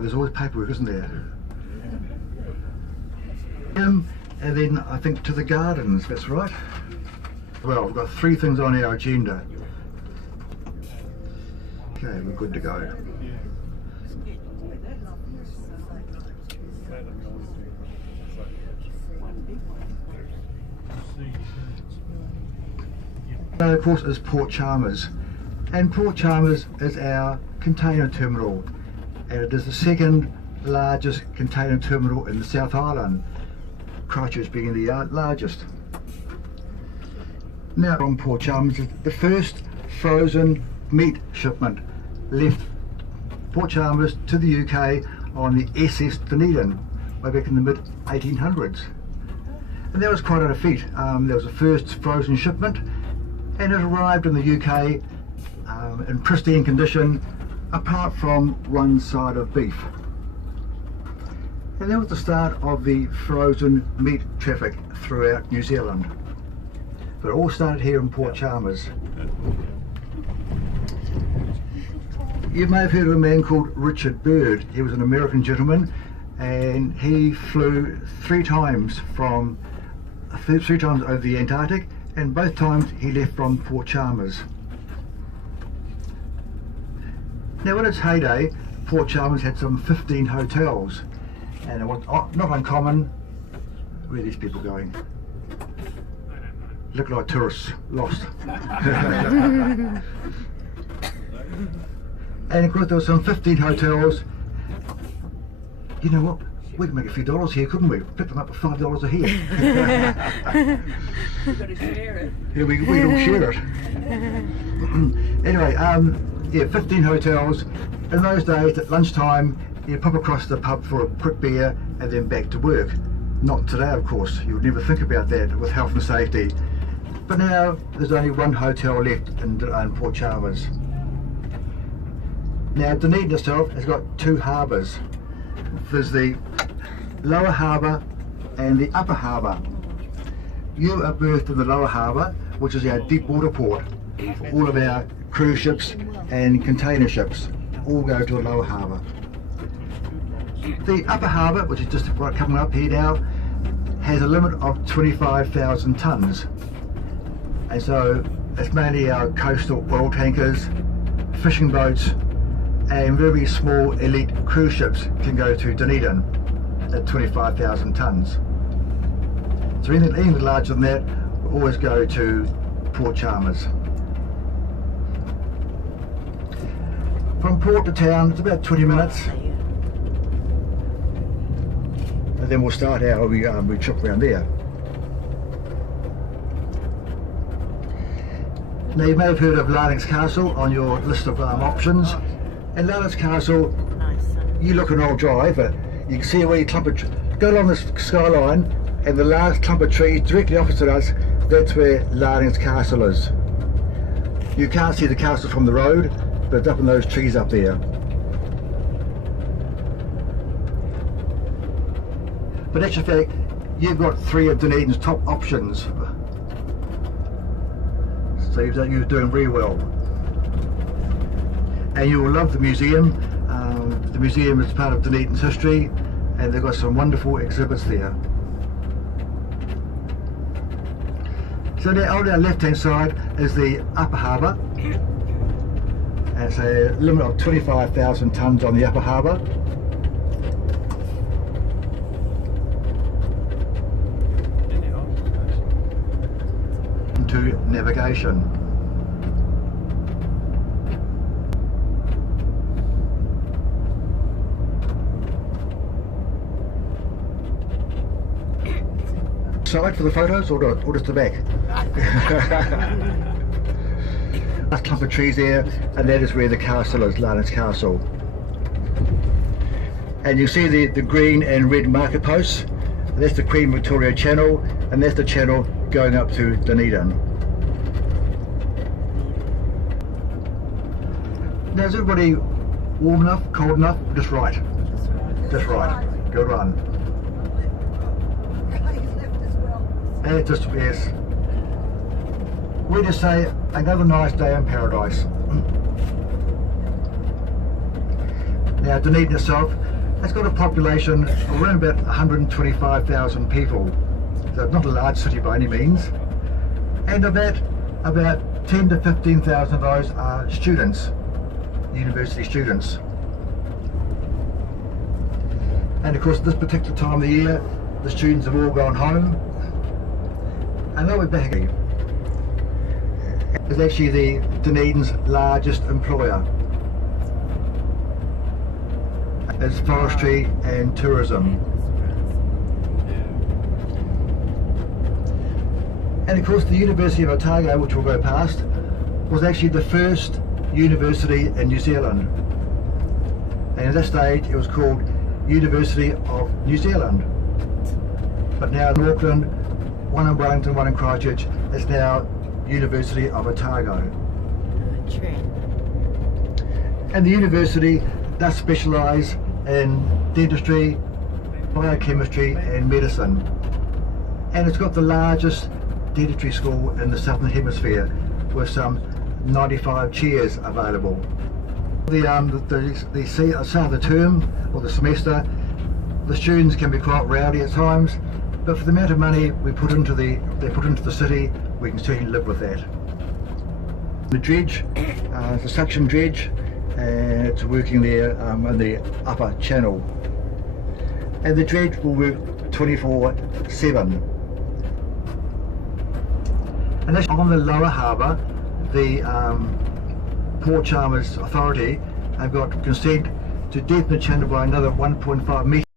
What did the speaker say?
There's always paperwork, isn't there? And then I think to the gardens, that's right. Well, we've got 3 things on our agenda. Okay, we're good to go. Now, of course, is Port Chalmers, and Port Chalmers is our container terminal, and it is the 2nd largest container terminal in the South Island, Christchurch being the largest. Now from Port Chalmers, the first frozen meat shipment left Port Chalmers to the UK on the SS Dunedin way back in the mid 1800s, and that was quite a feat. There was the first frozen shipment, and it arrived in the UK in pristine condition apart from one side of beef. And that was the start of the frozen meat traffic throughout New Zealand. But it all started here in Port Chalmers. You may have heard of a man called Richard Byrd. He was an American gentleman, and he flew 3 times over the Antarctic, and both times he left from Port Chalmers. Now in its heyday, Port Chalmers had some 15 hotels, and it was not uncommon. Where are these people going? Look like tourists, lost. And of course there were some 15 hotels. You know what? We could make a few dollars here, couldn't we? Pick them up for $5 a head. We've got to share it. Yeah, we'd all share it. Anyway, yeah, 15 hotels. In those days, at lunchtime, you'd pop across the pub for a quick beer and then back to work. Not today, of course. You would never think about that with health and safety. But now, there's only 1 hotel left in Port Chalmers. Now, Dunedin itself has got 2 harbours. There's the lower harbour and the upper harbour. You are berthed in the lower harbour, which is our deep water port. All of our cruise ships and container ships all go to the lower harbour. The upper harbour, which is just right coming up here now, has a limit of 25,000 tonnes. And so it's mainly our coastal oil tankers, fishing boats, and very small elite cruise ships can go to Dunedin at 25,000 tonnes. So anything larger than that will always go to Port Chalmers. From port to town, it's about 20 minutes. And then we'll start our trip around there. Now you may have heard of Larnix Castle on your list of options. And Larnix Castle, you look an old drive, but you can see a wee clump of go along the skyline, and the large clump of trees directly opposite us, that's where Larnix Castle is. You can't see the castle from the road, but it's up in those trees up there. But in actual fact, you've got 3 of Dunedin's top options. So you're doing very well. And you will love the museum. The museum is part of Dunedin's history, and they've got some wonderful exhibits there. So now on our left hand side is the upper harbour. And it's a limit of 25,000 tonnes on the upper harbour. To navigation. Side for the photos, or just the back? Last clump of trees there, and that is where the castle is, Larnix Castle. And you see the green and red marker posts. That's the Queen Victoria Channel, and that's the channel going up to Dunedin. Now is everybody warm enough, cold enough? Just right. Just right. Good run. And just, yes. We just say another nice day in paradise. Now Dunedin itself has got a population of around about 125,000 people, so it's not a large city by any means, and of that about 10 to 15,000 of those are students, university students. And of course at this particular time of the year the students have all gone home and they'll be back again. It's actually the Dunedin's largest employer. It's forestry and tourism. And of course the University of Otago, which we'll go past, was actually the first university in New Zealand. And at that stage it was called University of New Zealand. But now in Auckland, one in Wellington, one in Christchurch, is now University of Otago. And the university does specialise in dentistry, biochemistry and medicine. And it's got the largest dentistry school in the Southern Hemisphere with some 95 chairs available. The start of the term or the semester, the students can be quite rowdy at times, but for the amount of money they put into the city, we can certainly live with that. The dredge, it's a suction dredge, and it's working there in the upper channel. And the dredge will work 24/7. And that's on the lower harbour. The Port Chalmers Authority have got consent to deepen the channel by another 1.5 metres.